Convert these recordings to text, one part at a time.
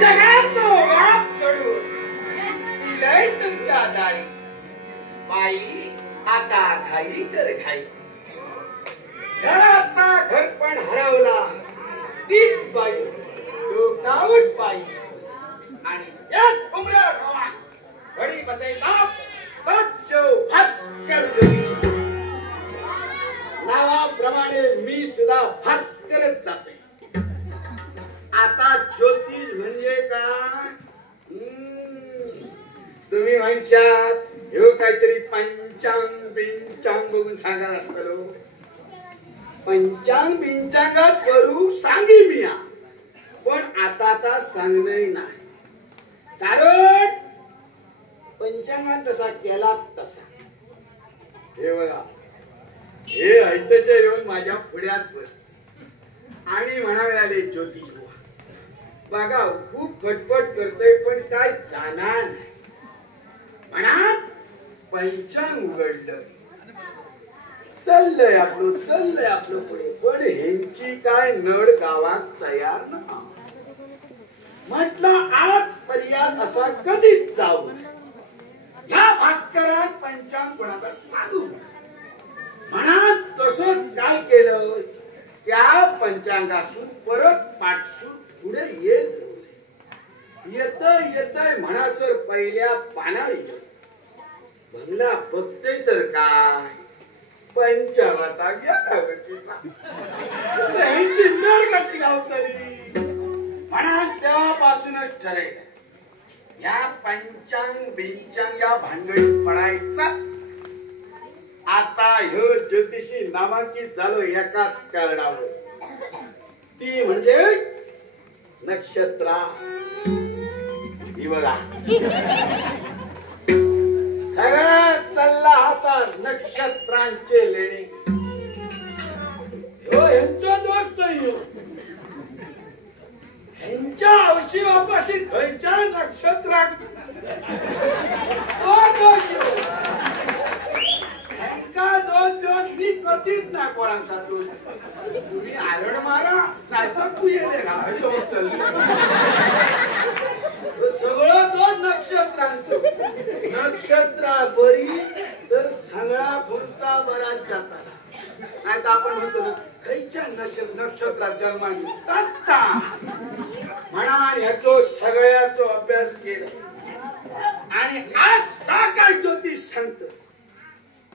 जगाचो व्याप सोडून दिलंय तुमच्या दारी बाई आता घाई कर घाई घराचा घरपण हरवला तीच बाई डोकावट बाई आणि याच उमऱ्या गावात घडी बसायला भास्कर जोशी नावाप्रमाणे मी सुद्धा भास्करच जाते आता ज्योतिष म्हणजे काय तुम्ही म्हणशात हे काहीतरी पंचांग बिंचांग बघून सांगत असतो पंचांग बिंचांगात करू सांगी मी पण आता सांगणे नाही कारण पंचांगात तसा केला तसा हे बघा हे ऐतशे येऊन माझ्या पुढ्यात बस आणि म्हणावे आले ज्योतिष बघा खूप खटपट करतोय पण काय जाणार नाही म्हणा पंचांग उघडलं चाललंय आपलं पुढे पण ह्यांची काय नड गावात तयार ना म्हटलं आज पर्याय असा कधीच जाऊ या भास्करात पंचांग कोणाला सांगू म्हणा तसंच काय केलं त्या पंचांगासून परत पाठसून पुढे येतय म्हणा सर पहिल्या पानावर बंगला बघतोय तर काय पंचावता त्यांची नरकाची गावतली म्हणा तेव्हापासूनच ठरवलं या पंचांग बिंचांग या भानगडीत पडायचा आता ह्यो ज्योतिषी नामांकित झालो एकाच कारणावर ती म्हणजे नक्षत्रा बघा सगळा चालला आता नक्षत्रांचे लेणे ह्यांचा दोस्त ह्यांच्या औशी बापाशी खयच्या नक्षत्रात दोन मी कधीच ना कोणाचा दोष तुम्ही आरड मारा नाहीतर तू येले सगळं दोन नक्षत्रांचं नक्षत्रा बरी तर सगळा पुढचा बराच जाता नाही तर आपण म्हणतो ना खयच्या नक्षत्रात जन्माली म्हणा ह्याचो सगळ्याचो अभ्यास केला आणि आज काय ज्योतिष सांगत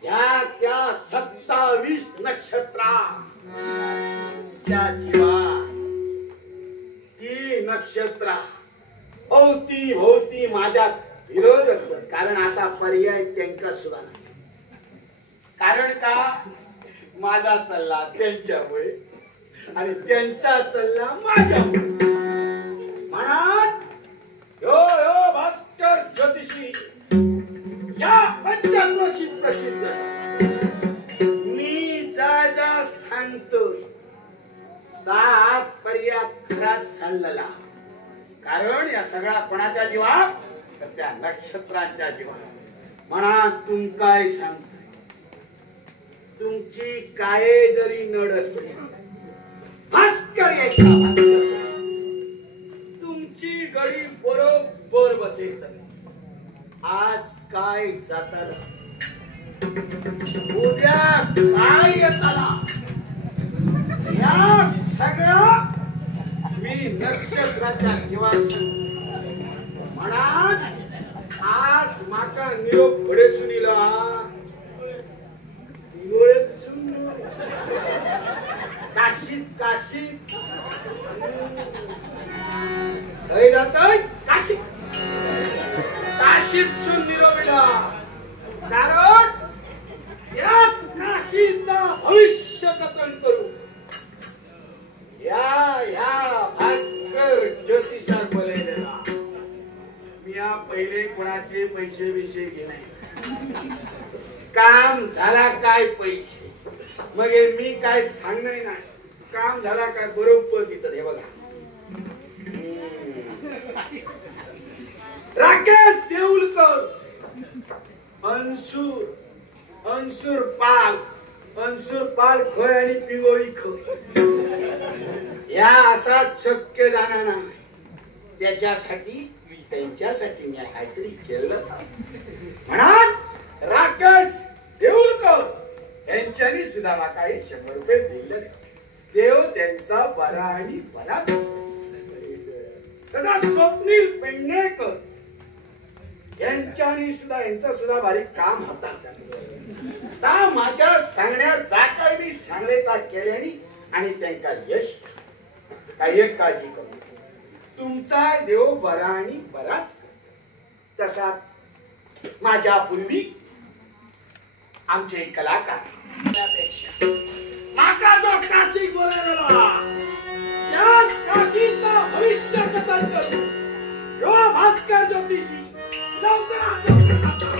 त्या 27 नक्षत्रा जीवा ती नक्षत्रा भोवती भोवती माझ्या विरोध असतात कारण आता पर्याय त्यांका सुद्धा नाही कारण का माझा चालला त्यांच्यामुळे आणि त्यांचा चालला माझ्यामुळे म्हणा यो भास्कर ज्योतिषी या पंचांगाशी प्रसिद्ध मी जा सांगतोय दात पर्याय खराच चाललेला कारण या सगळा कोणाच्या जीवा तर त्या नक्षत्रांच्या जीवा म्हणा तुम काय सांगतोय तुमची काय जरी नड असते भास्कर यायचा भास्कर तुमची गडी बरोबर बसेल आज काय जाताना उद्या काय येताना या सगळ्या मी नक्षत्राच्या जीवासून म्हणा आज माका निरोप घडे सुनीला काशीत जातोय काशीत सुन निरोपीला कारण याच काशीचा भविष्य कथन करू या भास्कर ज्योतिषात बोललेला मी या पहिले कोणाचे पैसे विषय घेणे काम झाला काय पैसे मग मी काय सांगणार नाही काम झाला काय बरोबर तिथं हे बघा राकेश देऊलकर अंसूर पाल खय आणि पिंगोळी खय या असा शक्य जाणार नाही. त्याच्यासाठी त्यांच्यासाठी मी काहीतरी केलं. म्हणा राकेश देऊळकर यांच्यानी सुद्धा काही 100 रुपये दिले. देव त्यांचा बरा आणि बरा. तसा स्वप्नील पेडणेकर यांच्यानी सुद्धा यांचं सुद्धा बारीक काम होता. माझ्या सांगण्यात जा काय मी सांगले ता केल्याने आणि त्यांना यश. काही एक काळजी करू, तुमचा देव बरा आणि बराच. तसाच माझ्या पूर्वी आमचे कलाकार त्यापेक्षा माका जो काशी बोलायला त्या काशीचा भविष्य कथन करू यो भास्कर ज्योतिषी लवकरात लवकर